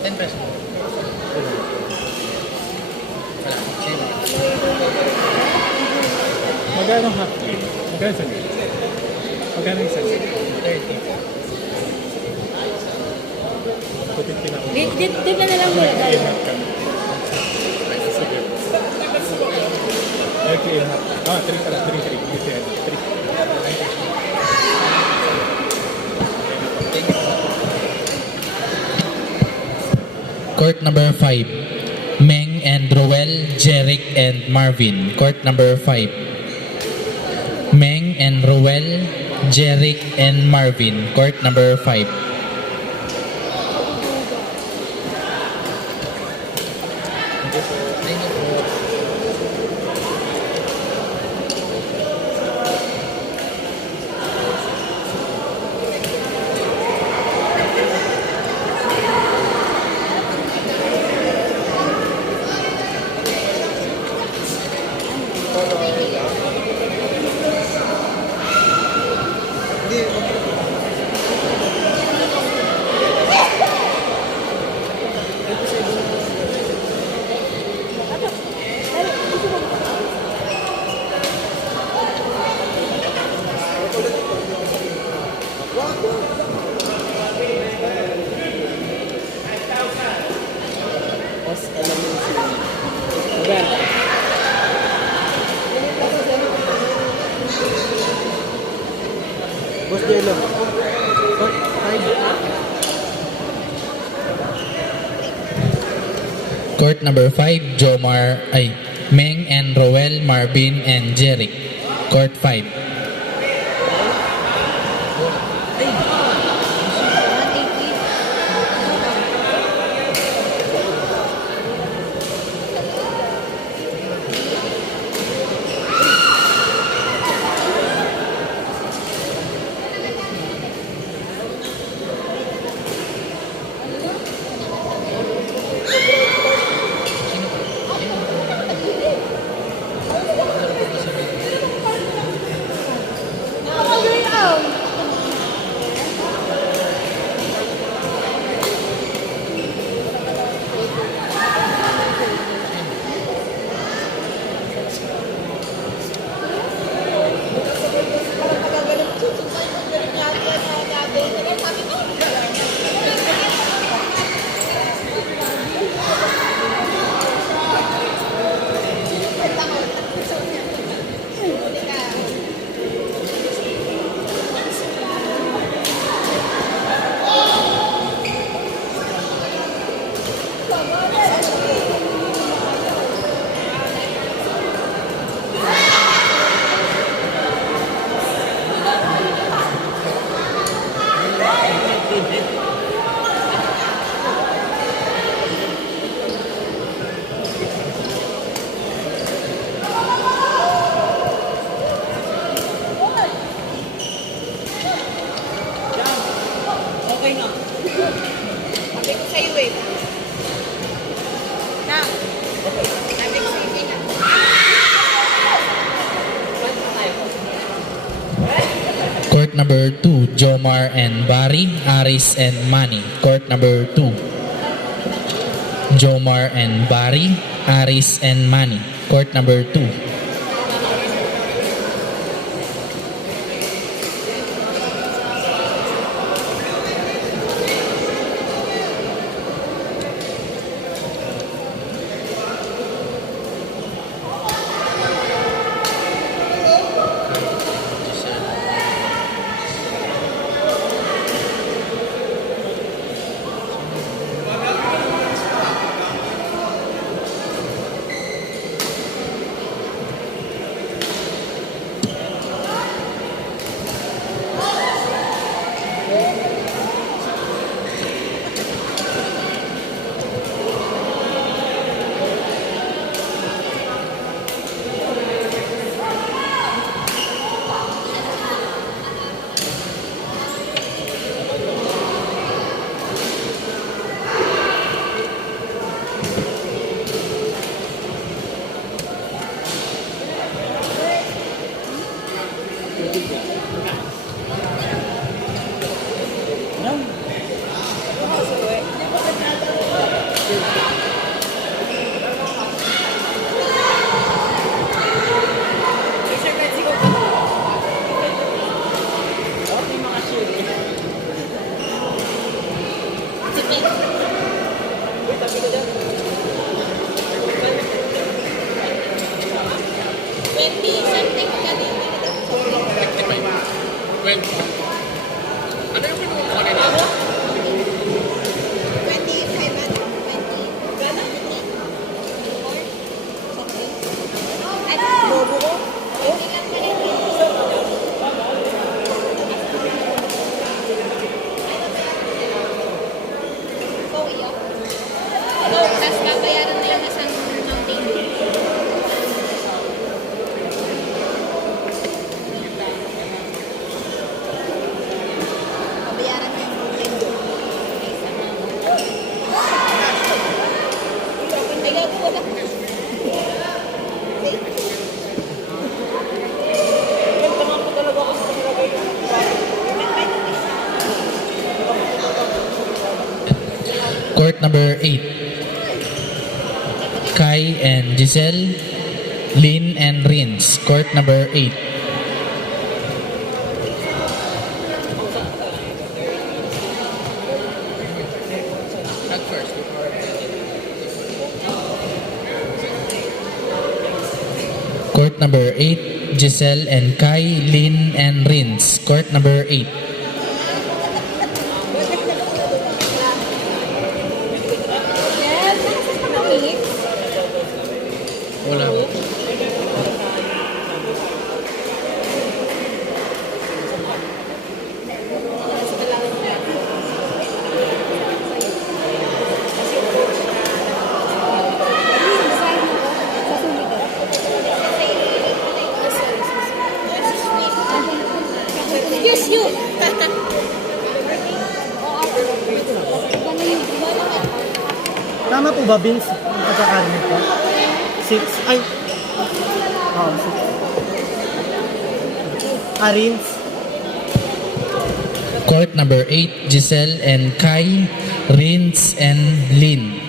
10 pesos. Wala. Sino? Magkano half plate? Magkano sa gate? Magkano isang gate? 30. Kupit pinako. Di na lang muna tayo. Sige. Okay, half. 3 pala. 3. Court number 5. Meng and Roel, Jeric and Marvin. Court number 5. Meng and Roel, Jeric and Marvin. Court number 5. Thank you po. Boss Jello. Court number 5, Meng and Roel, Marvin and Jeric. Court 5. Okay na. Sabi ko sa'yo eh. Na. Sabi ko sa'yo eh. Court number 2, Jomar and Barry, Aris and Manny. Court number 2. Jomar and Barry, Aris and Manny. Court number 2. something ka din. 12. Ano yung pinuha ko kanina? 25 at 20. Ano? Bobo ko? Okay lang pala yun. Oh, yeah. Oh, tapos babayaran na yung isang mountain. Babayaran mo yung mountain. Ay, gago wala. Court number 8. Kai and Giselle, Lynn and Rins. Court number 8. Not first. Court number 8. Giselle and Kai, Lynn and Rins. Court number 8. Yes, nasa pa kami. Wala mo. Excuse you. Tama po ba, Vince? Ang pagkakarinig ko? 6? Ay! Oo, 6. Rins? Court number 8. Giselle and Kai, Rins and Lynn.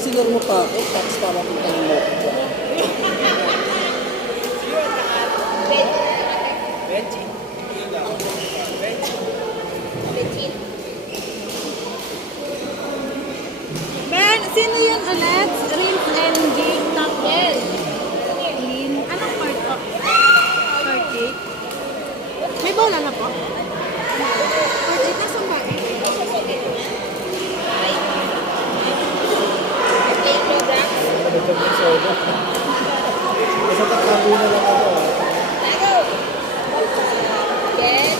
Siguro mo pa ako, tapos papapunta yung mo. Ben, sino yun ulit? Rins and Jake Tapel. Lin. Anong part po? Part 8? May bola na po? Part 8 na sa ba? Basta takalo na lang ako. Ben?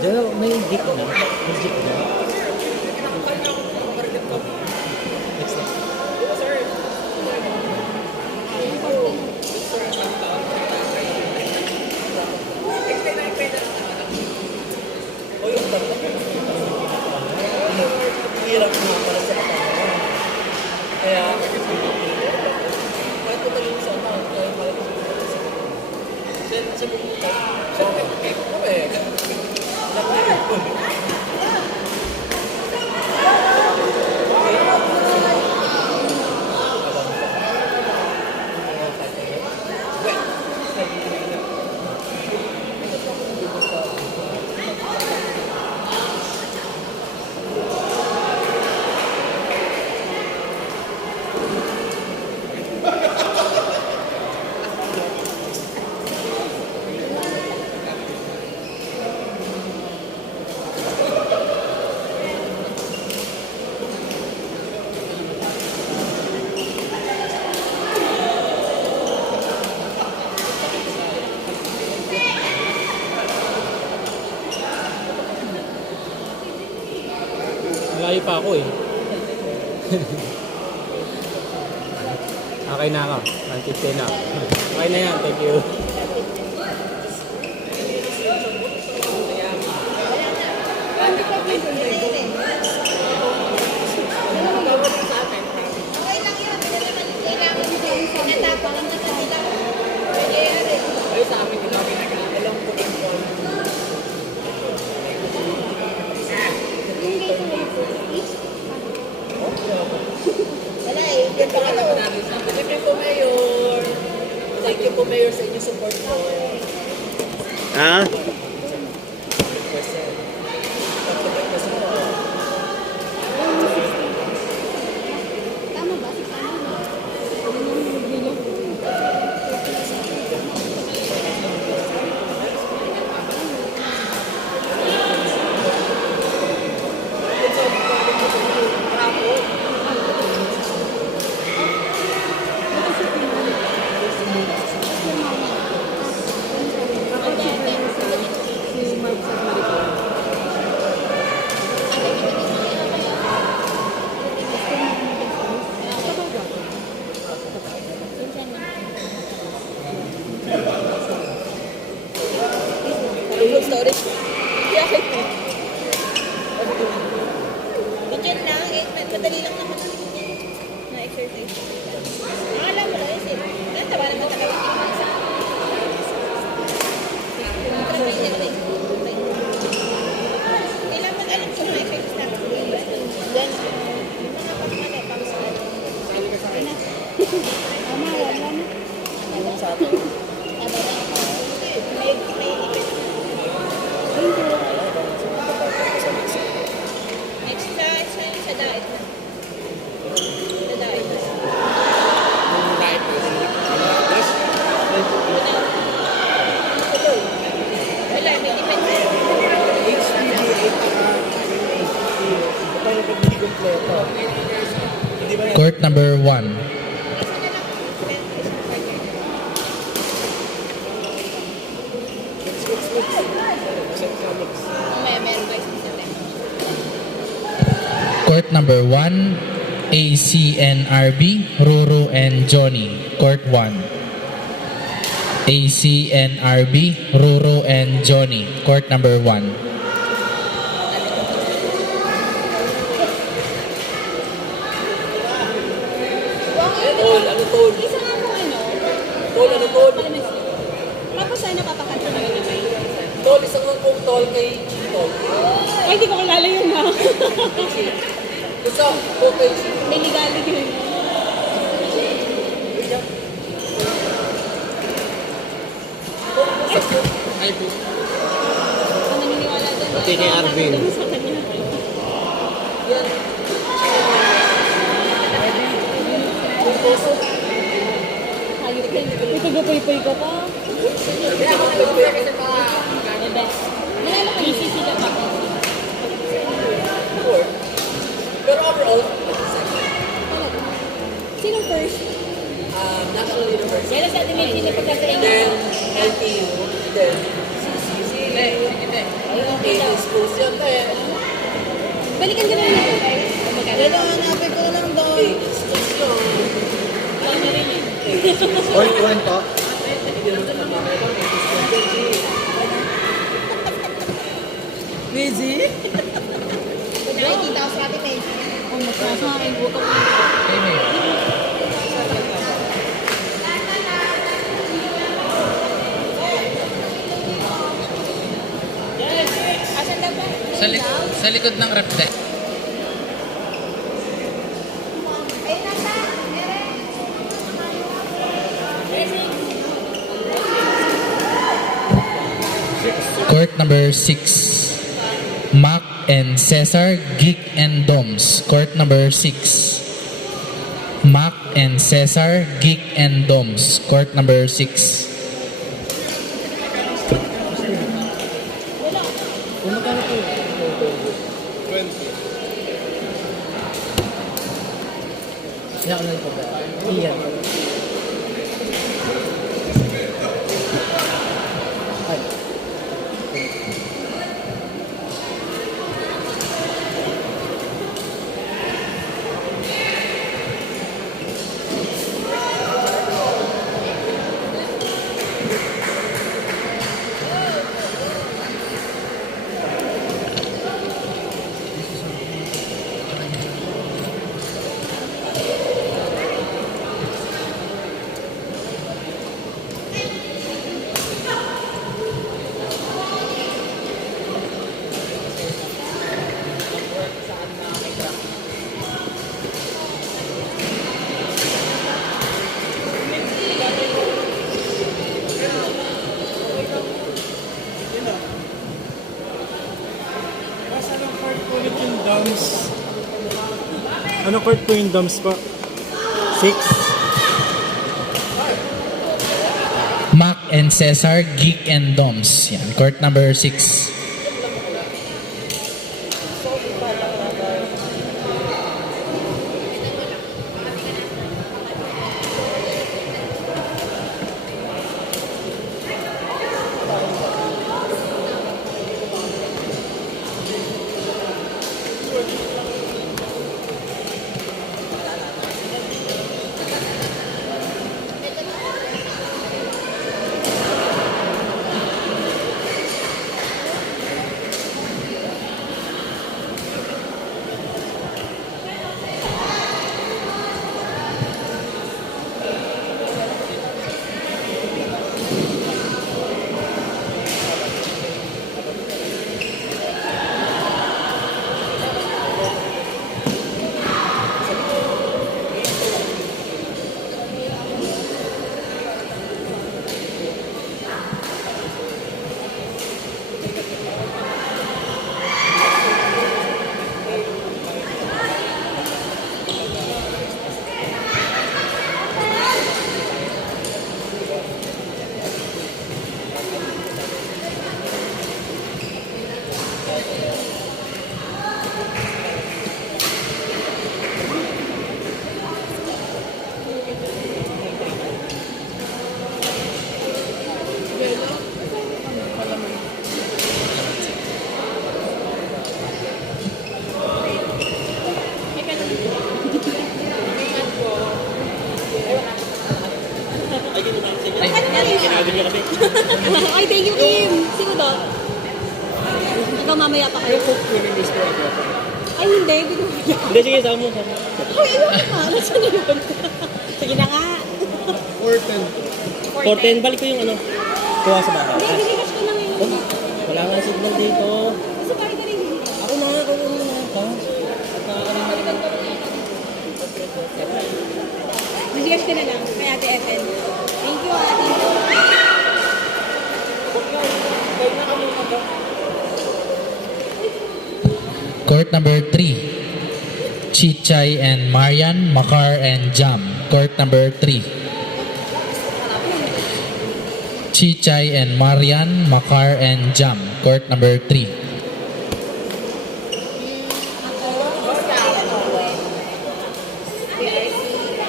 Diyan, may jeep na. May jeep na. Malayo pa ako eh. Okay na ako. 150 na. Okay na yan. Thank you. Ay, sa amin, ito pinag-aalam ko yung phone. Wala eh. Ganda ka na. Thank you po, Mayor. Thank you po, Mayor, sa inyong support po. Ha? Tama ba? Si Tama ba? Yung story. Yakit mo. Ganyan lang, eh, madali lang naman na exercise. Alam mo lang, eh, natawa naman talaga yung isa. Kailangan alam ko na exercise na ako. Then, mga pagmali, pang sa Tama, wala na. Anong sa atin? may extra sa diet na. Sa diet na. Yung diet ko, Wala, may depende. Paano pag hindi kompleto? Court number 1. Meron ba isang sabi? Court number 1, ACNRB, Ruru and Johnny. Court 1. ACNRB, Ruru and Johnny. Court number 1. Tol, ano tol? Isa nga po ano. Tol, ano tol? Tapos ay napapakanta na yun naman. Tol, isang lang pong tol kay Tol. Ay, hindi ko kilala yun na. Gusto, okay. May ligalig yun. ay po. Ako naniniwala doon. Pati kay Arvin. Ano sa kanya? Hayop yan. Ito gapoy-poy ka pa. Kaya ako nag-offer kasi pa, The best. Nalala ko easy sila pa. Pero overall, Sino first? National University. Yan ang sa atin may sino pagkakain Then, niya. LTU. Then, CCC. Ayun, schools yan eh. Balikan ka na lang ito. Pero hanapin ko na lang daw. Schools yun. Ako na rin eh. Point 1 po. Busy? Nakikita ko sa atin eh. Oh, mas nasa akin buto. Asan daw ba? Sa likod ng rep deck. Ayun na siya. Meron. Court number 6. Mac and Cesar, Geek and Doms. Court number 6. Mac and Cesar, Geek and Doms. Court number 6. Kung magkano po? 20. Kaya ko na ito ba? Iyan. Ay. Doms. Ano court po yung Doms po? 6. Mac and Cesar, Geek and Doms. Yan, court number 6. Ay, thank you, Kim. Sino to? Ikaw mamaya pa kayo. Ay, hindi. Hindi ko mamaya. Hindi, sige, sama mo. Ay, iwan ko pa. Nasaan na yun? Sige na nga. 410, balik ko yung ano. Kuha sa bahay. Hindi, binigas ko lang yun. Wala nga signal dito. Gusto pa rin ka rin. Ako na, ako na. At nakakalimutan. Binigas ko na lang. Kay Ate Ethel. Thank you, Ate. Court number 3. Chichay and Marian, Makar and Jam. Court number 3. Chichay and Marian, Makar and Jam. Court number 3.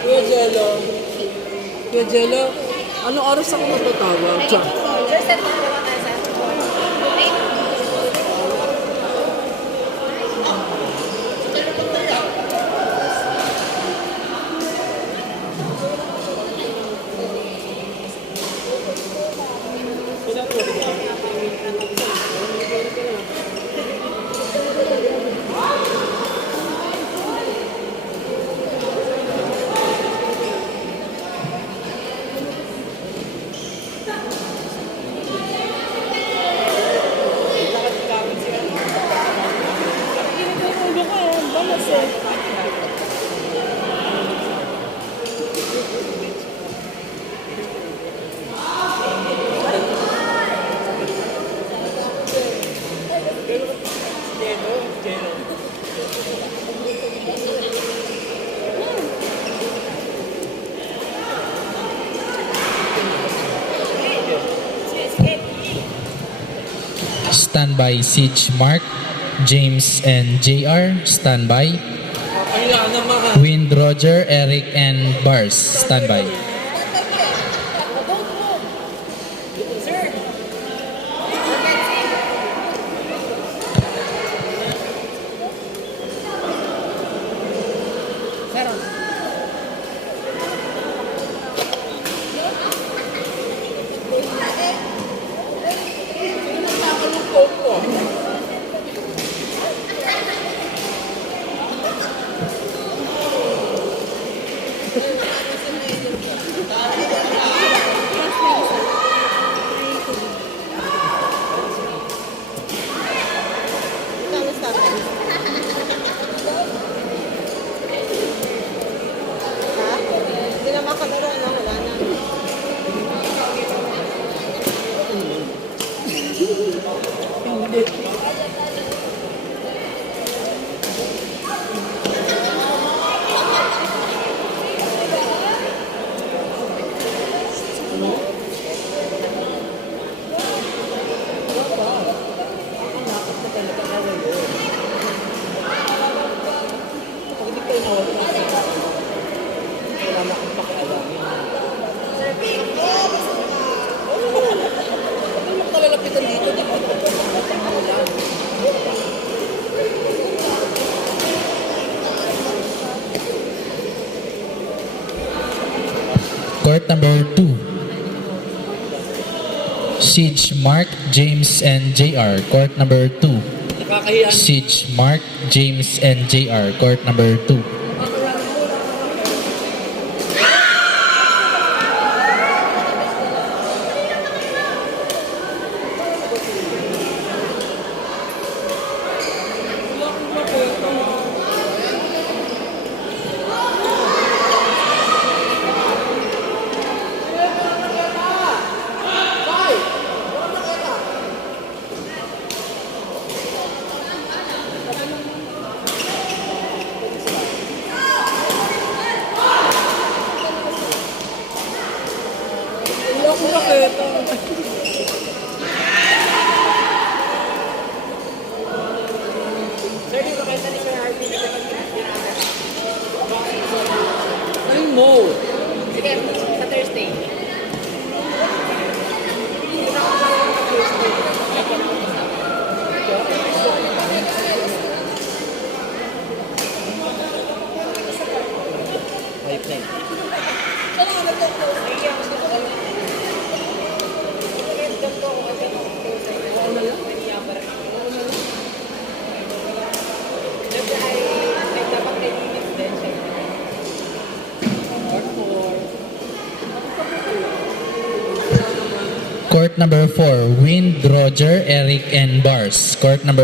Kuya Jello. Kuya Jello, anong oras ako matatawag? Tiyan. Standby Siege Mark, James and JR. Standby. Wind Roger, Eric and Bars. Standby. Hindi na makalaro, no? Wala na. Court number 2. Siege, Mark, James, and JR. Court number 2. Nakakahiya. Siege, Mark, James, and JR. Court number 2. Sir, di ba kayo ni Sir Harvey na ay mo. Sige, sa Thursday. Court number 4. Wind, Roger, Eric, and Bars. Court number